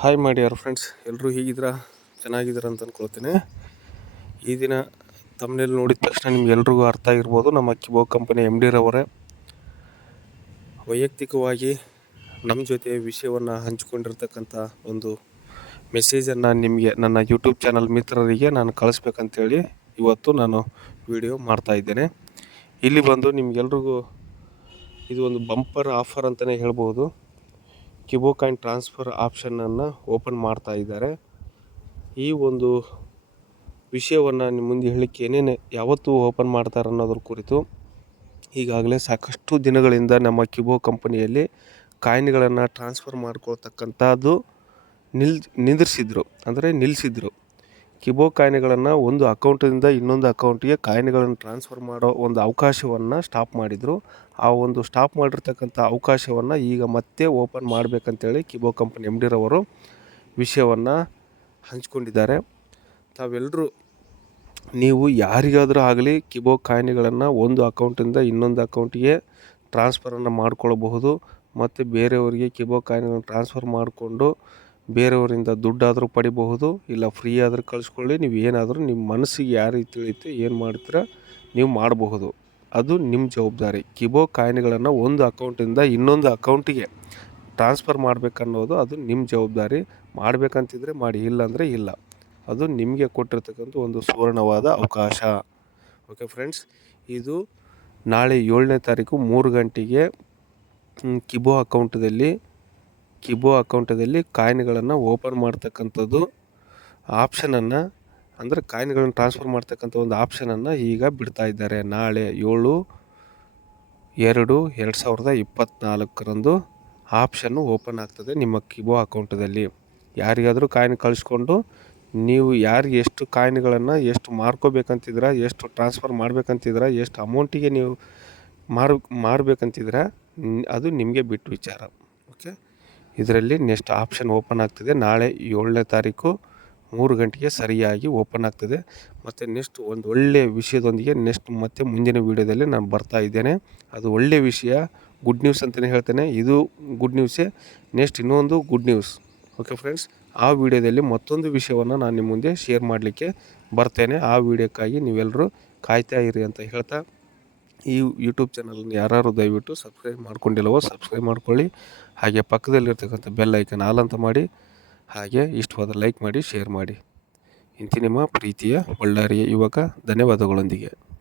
Hi ಮಾಡಿ ಯಾರು friends ಎಲ್ಲರೂ ಹೀಗಿದ್ದೀರಾ? ಚೆನ್ನಾಗಿದ್ದೀರಾ ಅಂತ ಅಂದ್ಕೊಳ್ತೇನೆ ಈ ದಿನ ತಮ್ಮನೇಲಿ ನೋಡಿದ ತಕ್ಷಣ ನಿಮ್ಗೆ ಎಲ್ರಿಗೂ ಅರ್ಥ ಆಗಿರ್ಬೋದು. ನಮ್ಮ ಕಿಬೋ ಕಂಪನಿ ಎಂ ಡಿರವರೇ ವೈಯಕ್ತಿಕವಾಗಿ ನಮ್ಮ ಜೊತೆ ವಿಷಯವನ್ನು ಹಂಚಿಕೊಂಡಿರ್ತಕ್ಕಂಥ ಒಂದು ಮೆಸೇಜನ್ನು ನಿಮಗೆ ನನ್ನ ಯೂಟ್ಯೂಬ್ ಚಾನಲ್ ಮಿತ್ರರಿಗೆ ನಾನು ಕಳಿಸ್ಬೇಕಂತೇಳಿ ಇವತ್ತು ನಾನು ವಿಡಿಯೋ ಮಾಡ್ತಾ ಇದ್ದೇನೆ. ಇಲ್ಲಿ ಬಂದು ನಿಮಗೆಲ್ರಿಗೂ ಇದು ಒಂದು ಬಂಪರ್ ಆಫರ್ ಅಂತಲೇ ಹೇಳ್ಬೋದು. ಕಿಬೋ ಕಾಯಿನ್ ಟ್ರಾನ್ಸ್ಫರ್ ಆಪ್ಷನನ್ನು ಓಪನ್ ಮಾಡ್ತಾ ಇದ್ದಾರೆ. ಈ ಒಂದು ವಿಷಯವನ್ನು ನಿಮ್ಮ ಮುಂದೆ ಹೇಳಲಿಕ್ಕೆ ಏನೇನು ಯಾವತ್ತು ಓಪನ್ ಮಾಡ್ತಾರೆ ಅನ್ನೋದ್ರ ಕುರಿತು ಈಗಾಗಲೇ ಸಾಕಷ್ಟು ದಿನಗಳಿಂದ ನಮ್ಮ ಕಿಬೋ ಕಂಪನಿಯಲ್ಲಿ ಕಾಯಿನ್ಗಳನ್ನು ಟ್ರಾನ್ಸ್ಫರ್ ಮಾಡ್ಕೊಳ್ತಕ್ಕಂಥದ್ದು ನಿಲ್ ನಿಂದಿರಿಸಿದ್ರು. ಅಂದರೆ ನಿಲ್ಲಿಸಿದ್ರು ಕಿಬೋ ಕಾಯಿನ್ಗಳನ್ನು ಒಂದು ಅಕೌಂಟಿಂದ ಇನ್ನೊಂದು ಅಕೌಂಟಿಗೆ ಕಾಯಿನ್ಗಳನ್ನು ಟ್ರಾನ್ಸ್ಫರ್ ಮಾಡೋ ಒಂದು ಅವಕಾಶವನ್ನು ಸ್ಟಾಪ್ ಮಾಡಿದರು. ಆ ಒಂದು ಸ್ಟಾಪ್ ಮಾಡಿರ್ತಕ್ಕಂಥ ಅವಕಾಶವನ್ನು ಈಗ ಮತ್ತೆ ಓಪನ್ ಮಾಡಬೇಕಂತೇಳಿ ಕಿಬೋ ಕಂಪನಿ ಎಂ ಡಿರವರು ವಿಷಯವನ್ನು ಹಂಚ್ಕೊಂಡಿದ್ದಾರೆ. ತಾವೆಲ್ಲರೂ ನೀವು ಯಾರಿಗಾದರೂ ಆಗಲಿ ಕಿಬೋ ಕಾಯಿನ್ಗಳನ್ನು ಒಂದು ಅಕೌಂಟಿಂದ ಇನ್ನೊಂದು ಅಕೌಂಟಿಗೆ ಟ್ರಾನ್ಸ್ಫರನ್ನು ಮಾಡಿಕೊಳ್ಳಬಹುದು ಮತ್ತು ಬೇರೆಯವರಿಗೆ ಕಿಬೋ ಕಾಯಿನ್ಗಳನ್ನು ಟ್ರಾನ್ಸ್ಫರ್ ಮಾಡಿಕೊಂಡು ಬೇರೆಯವರಿಂದ ದುಡ್ಡಾದರೂ ಪಡಿಬಹುದು, ಇಲ್ಲ ಫ್ರೀ ಆದರೂ ಕಳಿಸ್ಕೊಳ್ಳಿ, ನೀವು ಏನಾದರೂ ನಿಮ್ಮ ಮನಸ್ಸಿಗೆ ಯಾವ ರೀತಿ ತಿಳಿಯುತ್ತೆ, ಏನು ಮಾಡ್ತೀರಾ, ನೀವು ಮಾಡಬಹುದು. ಅದು ನಿಮ್ಮ ಜವಾಬ್ದಾರಿ. ಕಿಬೋ ಕಾಯಿನ್ಗಳನ್ನು ಒಂದು ಅಕೌಂಟಿಂದ ಇನ್ನೊಂದು ಅಕೌಂಟಿಗೆ ಟ್ರಾನ್ಸ್ಫರ್ ಮಾಡಬೇಕನ್ನೋದು ಅದು ನಿಮ್ಮ ಜವಾಬ್ದಾರಿ. ಮಾಡಬೇಕಂತಿದ್ರೆ ಮಾಡಿ, ಇಲ್ಲಾಂದರೆ ಇಲ್ಲ. ಅದು ನಿಮಗೆ ಕೊಟ್ಟಿರ್ತಕ್ಕಂಥ ಒಂದು ಸುವರ್ಣವಾದ ಅವಕಾಶ. ಓಕೆ ಫ್ರೆಂಡ್ಸ್ ಇದು ನಾಳೆ ಏಳನೇ ತಾರೀಕು ಮೂರು ಗಂಟೆಗೆ ಕಿಬೋ ಅಕೌಂಟದಲ್ಲಿ ಕಿಬೋ ಅಕೌಂಟದಲ್ಲಿ ಕಾಯಿನ್ಗಳನ್ನು ಓಪನ್ ಮಾಡ್ತಕ್ಕಂಥದ್ದು ಆಪ್ಷನನ್ನು ಅಂದರೆ ಕಾಯಿನ್ಗಳನ್ನು ಟ್ರಾನ್ಸ್ಫರ್ ಮಾಡ್ತಕ್ಕಂಥ ಒಂದು ಆಪ್ಷನನ್ನು ಈಗ ಬಿಡ್ತಾ ಇದ್ದಾರೆ. ನಾಳೆ ಏಳು, ಎರಡು ಎರಡು ಸಾವಿರದ ಇಪ್ಪತ್ತ್ನಾಲ್ಕರಂದು ಆಪ್ಷನ್ನು ಓಪನ್ ಆಗ್ತದೆ ನಿಮ್ಮ ಕಿಬೋ ಅಕೌಂಟದಲ್ಲಿ. ಯಾರಿಗಾದರೂ ಕಾಯಿನ್ ಕಳಿಸ್ಕೊಂಡು, ನೀವು ಯಾರು ಎಷ್ಟು ಕಾಯಿನ್ಗಳನ್ನು ಎಷ್ಟು ಮಾರ್ಕೋಬೇಕಂತಿದ್ರ ಎಷ್ಟು ಟ್ರಾನ್ಸ್ಫರ್ ಮಾಡಬೇಕಂತಿದ್ರೆ ಎಷ್ಟು ಅಮೌಂಟಿಗೆ ನೀವು ಮಾರು ಮಾಡಬೇಕಂತಿದ್ರೆ ಅದು ನಿಮಗೆ ಬಿಟ್ಟು ವಿಚಾರ. ಓಕೆ ಇದರಲ್ಲಿ ನೆಕ್ಸ್ಟ್ ಆಪ್ಷನ್ ಓಪನ್ ಆಗ್ತಿದೆ. ನಾಳೆ ಏಳನೇ ತಾರೀಕು ಮೂರು ಗಂಟೆಗೆ ಸರಿಯಾಗಿ ಓಪನ್ ಆಗ್ತದೆ. ಮತ್ತು ನೆಕ್ಸ್ಟ್ ಒಂದು ಒಳ್ಳೆಯ ವಿಷಯದೊಂದಿಗೆ ನೆಕ್ಸ್ಟ್ ಮತ್ತೆ ಮುಂದಿನ ವೀಡಿಯೋದಲ್ಲಿ ನಾನು ಬರ್ತಾ ಇದ್ದೇನೆ. ಅದು ಒಳ್ಳೆಯ ವಿಷಯ ಗುಡ್ ನ್ಯೂಸ್ ಅಂತಲೇ ಹೇಳ್ತೇನೆ. ಇದು ಗುಡ್ ನ್ಯೂಸೇ ನೆಕ್ಸ್ಟ್ ಇನ್ನೊಂದು ಗುಡ್ ನ್ಯೂಸ್ ಓಕೆ ಫ್ರೆಂಡ್ಸ್ ಆ ವಿಡಿಯೋದಲ್ಲಿ ಮತ್ತೊಂದು ವಿಷಯವನ್ನು ನಾನು ನಿಮ್ಮ ಮುಂದೆ ಶೇರ್ ಮಾಡಲಿಕ್ಕೆ ಬರ್ತೇನೆ. ಆ ವಿಡಿಯೋಕ್ಕಾಗಿ ನೀವೆಲ್ಲರೂ ಕಾಯ್ತಾ ಇರಿ ಅಂತ ಹೇಳ್ತಾ ಈ ಯೂಟ್ಯೂಬ್ ಚಾನಲನ್ನು ಯಾರು ದಯವಿಟ್ಟು ಸಬ್ಸ್ಕ್ರೈಬ್ ಮಾಡ್ಕೊಂಡಿಲ್ಲವೋ ಸಬ್ಸ್ಕ್ರೈಬ್ ಮಾಡ್ಕೊಳ್ಳಿ. ಹಾಗೆ ಪಕ್ಕದಲ್ಲಿರ್ತಕ್ಕಂಥ ಬೆಲ್ ಐಕನ್ ಆಲ್ ಮಾಡಿ. ಹಾಗೆ ಇಷ್ಟವಾದ ಲೈಕ್ ಮಾಡಿ ಶೇರ್ ಮಾಡಿ. ಇಂತಿ ನಿಮ್ಮ ಪ್ರೀತಿಯ, ಬಳ್ಳಾರಿಯ ಯುವಕ, ಧನ್ಯವಾದಗಳೊಂದಿಗೆ.